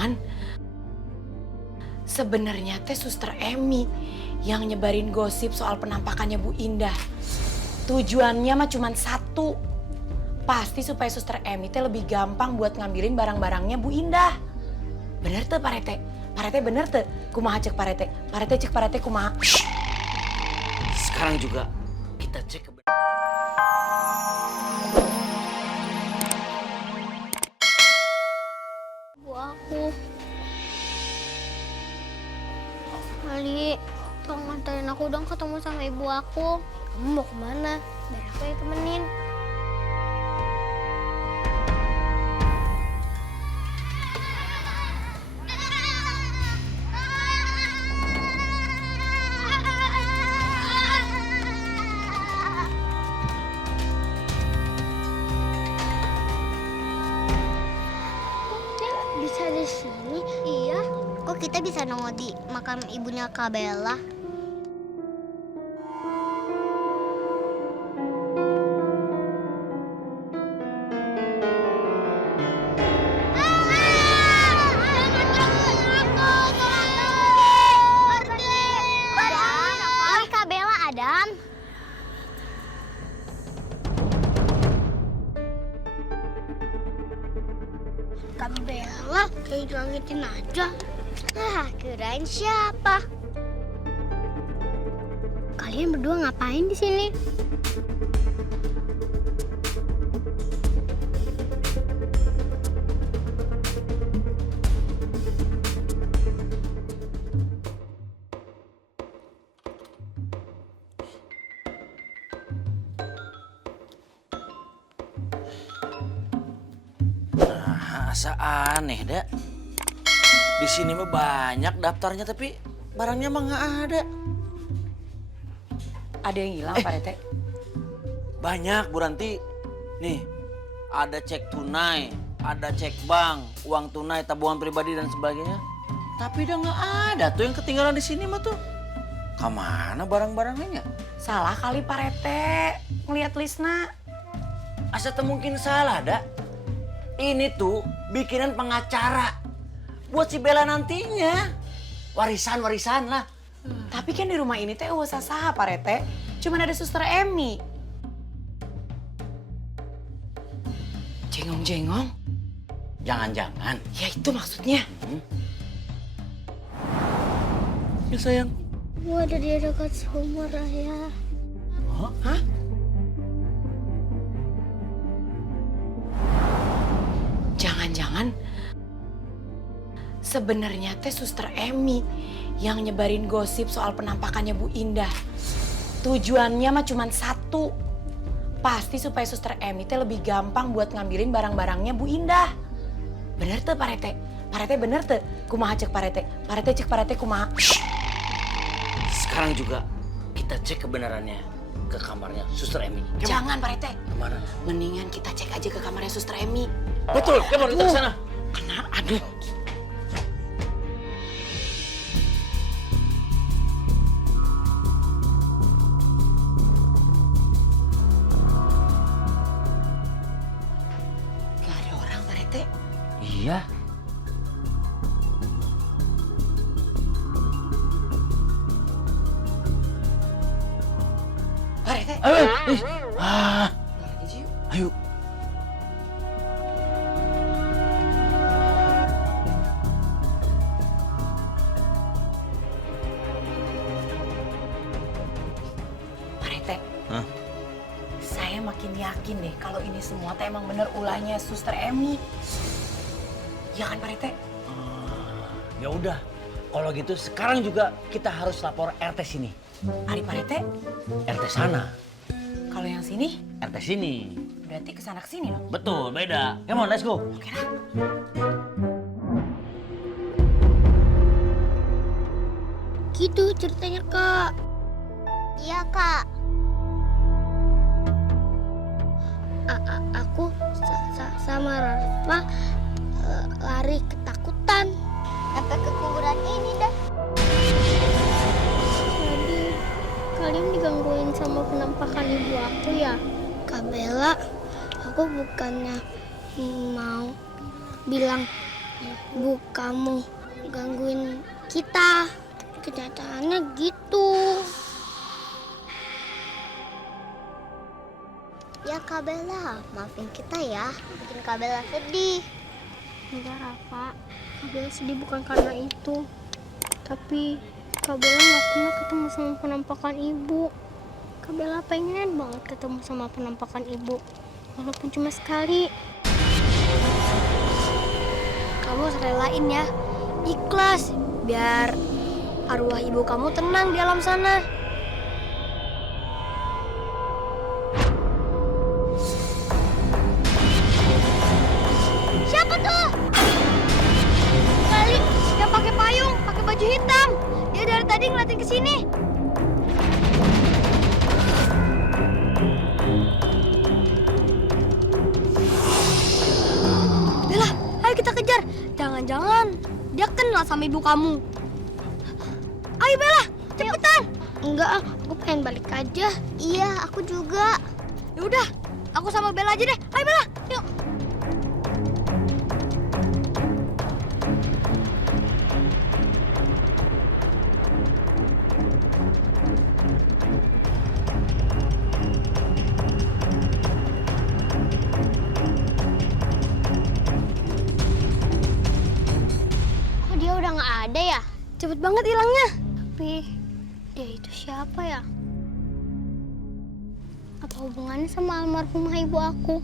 Jangan-jangan sebenarnya teh Suster Emi yang nyebarin gosip soal penampakannya Bu Indah. Tujuannya mah cuma satu. Pasti supaya Suster Emi teh lebih gampang buat ngambilin barang-barangnya Bu Indah. Bener tuh Pak Rete? Pak Rete bener tuh? Kumaha cek Pak Rete? Pak Rete cek Pak Rete kumaha? Sekarang juga kita cek ke Ibu aku. Ali, tolong antarin aku dong ketemu sama ibu aku. Kamu mau kemana? Biar aku yang temenin. Bisa di sini? Iya. Kok kita bisa nongol di makam ibunya Kak Bella? Ini Kak Bella, Adam. Kak Bella kayak dilangitin aja. Kirain siapa? Kalian berdua ngapain di sini? Asa aneh dah. Di sini mah banyak daftarnya tapi barangnya mah nggak ada. Ada yang hilang Pak Rete? Banyak Bu Ranti. Nih, ada cek tunai, ada cek bank, uang tunai, tabungan pribadi dan sebagainya. Tapi udah nggak ada tuh yang ketinggalan di sini mah tuh. Kemana barang-barangnya? Salah kali Pak Rete ngeliat listna. Asa tuh mungkin salah dah. Ini tuh bikinan pengacara buat si Bella nantinya. Warisan lah. Tapi kan di rumah ini teh usaha saha Pak Rete. Cuman ada Suster Emi. Jengong-jengong? Jangan-jangan. Ya itu maksudnya. Ya sayang. Gua ada di dekat sumur, Ayah. Hah? Jangan-jangan sebenarnya teh Suster Emi yang nyebarin gosip soal penampakannya Bu Indah. Tujuannya mah cuma satu. Pasti supaya Suster Emi teh lebih gampang buat ngambilin barang-barangnya Bu Indah. Bener tuh Pak Rete? Pak Rete bener tuh? Kumaha cek Pak Rete? Pak Rete cek Pak Rete kumaha? Sekarang juga kita cek kebenarannya ke kamarnya Suster Emi. Jangan Pak Rete. Kemana? Mendingan kita cek aja ke kamarnya Suster Emi. Betul, kemana kita ke sana? Kenapa? Aduh. Gak ada orang Pak Rete. Iya. Pak Rete. Ah, ayo. Pak Rete. Hah? Saya makin yakin deh kalau ini semua teh emang bener ulahnya Suster Emi. Ya kan Pak Rete? Ya udah, kalau gitu sekarang juga kita harus lapor RT sini. Ari Pak Rete, RT sana, kalau yang sini RT sini. berarti kesana kesini dong. Betul, beda. Come on, let's go. Oke lah. Gitu ceritanya, Kak. Iya, Kak. Aku sama Rafa lari ketakutan. Sampai ke kuburan ini dah. Jadi kalian digangguin sama penampakan ibu aku ya? Kak Bella, aku bukannya mau bilang ibu kamu gangguin kita. Kenyataannya gitu. Ya Kak Bella, maafin kita ya. Bikin Kak Bella sedih. Enggak Rafa, Kak Bella sedih bukan karena itu. Tapi Kak Bella gak pernah ketemu sama penampakan ibu. Kak Bella pengen banget ketemu sama penampakan ibu. Walaupun cuma sekali. Kamu harus relain ya. Ikhlas. Biar arwah ibu kamu tenang di alam sana. Siapa tuh? Kali yang pakai payung, pakai baju hitam. Dia dari tadi ngeliatin ke sini. Bella, ayo kita kejar. Jangan-jangan dia kenal sama ibu kamu. Ayo Bella, cepetan. Enggak, aku pengen balik aja. Iya, aku juga. Ya udah, aku sama Bella aja deh. Ayo Bella, yuk. Kok dia udah nggak ada ya? Cepet banget hilangnya. Tapi dia itu siapa ya? Apa hubungannya sama almarhumah ibu aku?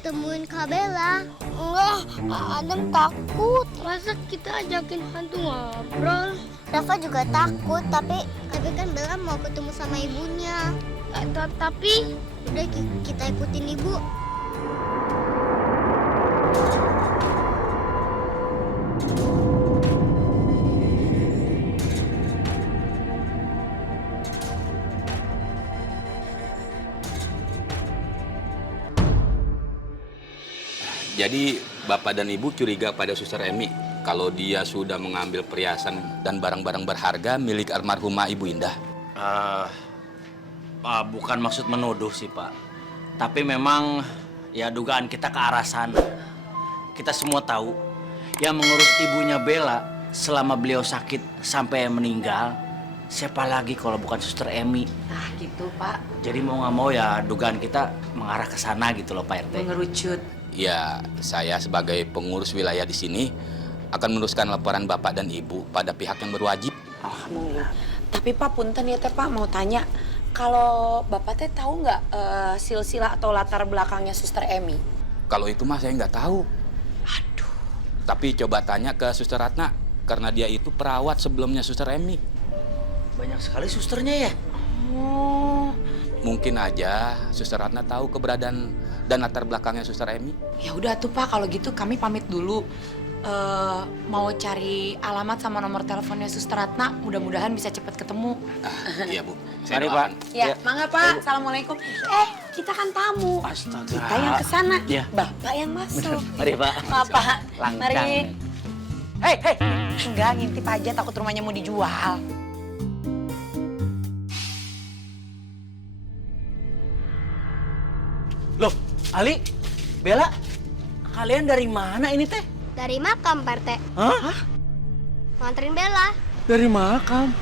Temuin Kak Bella. Enggak, Adam takut. Masa kita ajakin hantu ngobrol? Rafa juga takut, tapi kan Bella mau ketemu sama ibunya. Tapi udah kita ikutin ibu. Jadi Bapak dan Ibu curiga pada Suster Emi kalau dia sudah mengambil perhiasan dan barang-barang berharga milik almarhumah Ibu Indah. Bukan maksud menuduh sih Pak. Tapi memang ya dugaan kita ke arah sana. Kita semua tahu yang mengurus ibunya Bella selama beliau sakit sampai meninggal, siapa lagi kalau bukan Suster Emi. Nah gitu Pak, Jadi mau nggak mau ya dugaan kita mengarah ke sana gitu loh Pak RT. mengerucut. Ya, saya sebagai pengurus wilayah di sini akan meneruskan laporan Bapak dan Ibu pada pihak yang berwajib. Alhamdulillah. Tapi Pak punten ya teh Pak, mau tanya, kalau Bapak teh tahu nggak silsilah atau latar belakangnya Suster Emi? Kalau itu mah saya nggak tahu. Aduh. Tapi coba tanya ke Suster Ratna, karena dia itu perawat sebelumnya Suster Emi. Banyak sekali susternya ya. Oh. Mungkin aja Suster Ratna tahu keberadaan dan latar belakangnya Suster Emi. Ya udah tuh Pak, kalau gitu kami pamit dulu. Mau cari alamat sama nomor teleponnya Suster Ratna, mudah-mudahan bisa cepat ketemu. Iya Bu. Mari, doakan. Pak. Ya, Ya. mangga Pak. Assalamualaikum. Kita kan tamu. Astaga. Kita yang kesana, Ya. Bapak yang masuk. Mari Pak. Bapak, Langkang. mari. Hei. Enggak, ngintip aja takut rumahnya mau dijual. Loh, Ali, Bella, kalian dari mana ini teh? Dari makam, Pak RT. Hah? Nganterin Bella. Dari makam.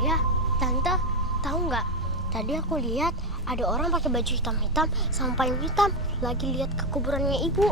Ayah, Tante, tahu nggak? Tadi aku lihat ada orang pakai baju hitam-hitam sama payung hitam lagi lihat ke kuburannya ibu.